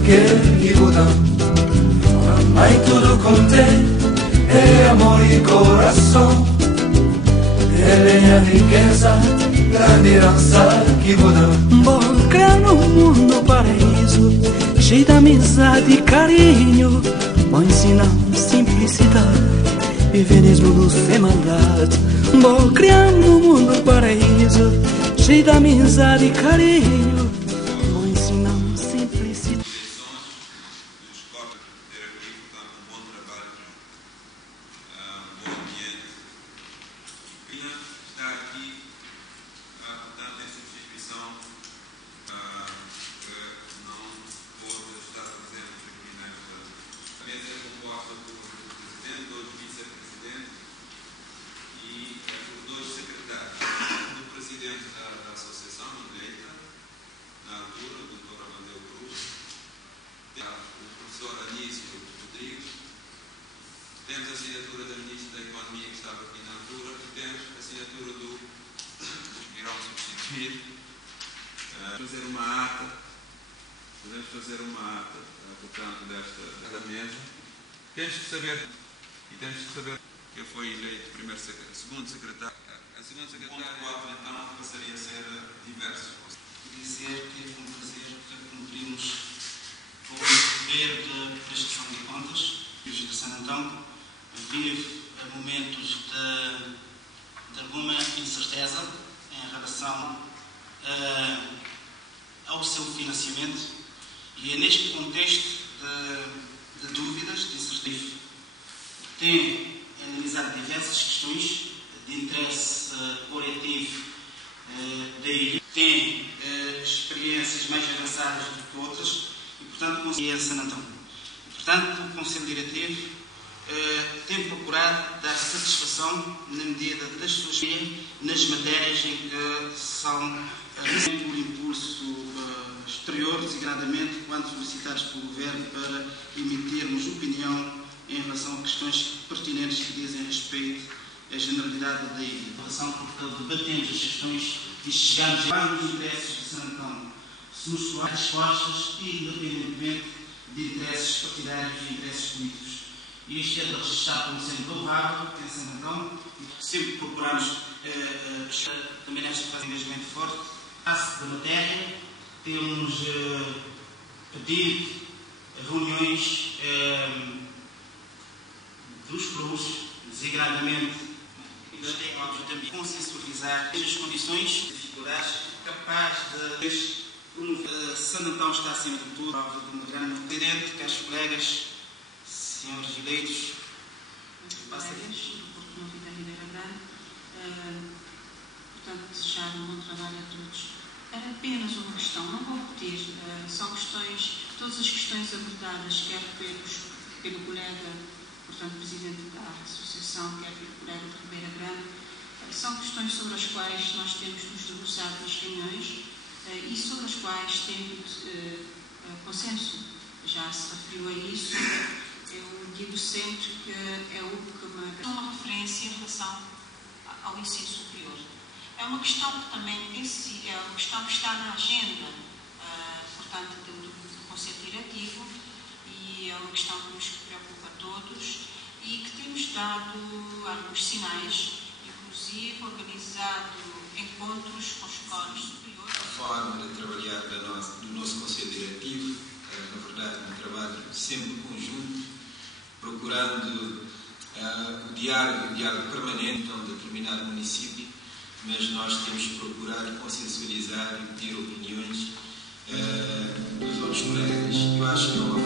que mudam. Mamãe, tudo contém é amor e coração. Ele é a riqueza, grande herança que mudam. Vou criar no mundo paraíso, cheio de amizade e carinho. Vou ensinar simplicidade, viver nesse mundo sem maldade. Vou criar no mundo paraíso, cheio de amizade e carinho. Vou ensinar simplicidade. Estar aqui, portanto, em substituição que não pôde estar presente aqui nesta mesa composta por Presidente, dois Vice-Presidentes e por dois Secretários. O Presidente da Associação, eleita, na altura, o Dr. Amadeu Cruz, o Professor Anísio Rodrigues, temos a assinatura da Ministra da Economia que estava aqui na altura e temos a assinatura do que irão substituir. Podemos fazer uma ata, portanto, desta mesa. Temos que saber que foi eleito segundo secretário. A segunda secretária, então, passaria a ser diverso. Dizer que é um prazer cumprirmos com o dever de prestação de contas. De Santo Antão vive momentos de alguma incerteza em relação ao seu financiamento e é neste contexto de dúvidas, de incerteza, tem analisado diversas questões de interesse coletivo da ilha, tem experiências mais avançadas do que outras e, portanto, conseguia Santo Antão. Portanto, o Conselho Diretivo tem procurado dar satisfação na medida das suas nas matérias em que são por impulso exterior, designadamente quando solicitados pelo Governo para emitirmos opinião em relação a questões pertinentes que dizem respeito à generalidade da ilha. Em relação porque debatemos as questões e chegamos a os interesses de Santo Antão, se nos colocar respostas independentemente de interesses partidários e interesses políticos. E isto é de registrar como sendo louvável, em Santo Antão, e sempre procuramos, também nesta fase de engajamento forte, passe da matéria, temos pedido reuniões dos clubes, designadamente, que têm óbvio também consensualizar as condições de dificuldades capazes de Santo Antão está acima de tudo, de uma grande presidente, caros colegas, senhores eleitos, portanto, desejar um bom trabalho a todos. Era apenas uma questão, não vou repetir, são questões, todas as questões abordadas, quer pelo colega, portanto, presidente da Associação, quer pelo colega de Ribeira Grande, são questões sobre as quais nós temos nos debruçado nas reuniões e sobre as quais temos consenso. Já se referiu a isso. Eu digo sempre que é o que uma referência em relação ao ensino superior. É uma questão que também é uma questão que está na agenda, portanto, do Conselho Diretivo e é uma questão que nos preocupa a todos e que temos dado alguns sinais, inclusive organizado encontros com escolas superiores. A forma de trabalhar do nosso Conselho Diretivo, na verdade, um trabalho sempre conjunto, procurando o diálogo permanente de um determinado município, mas nós temos que procurar consensualizar e pedir opiniões dos outros colegas. Eu acho que é uma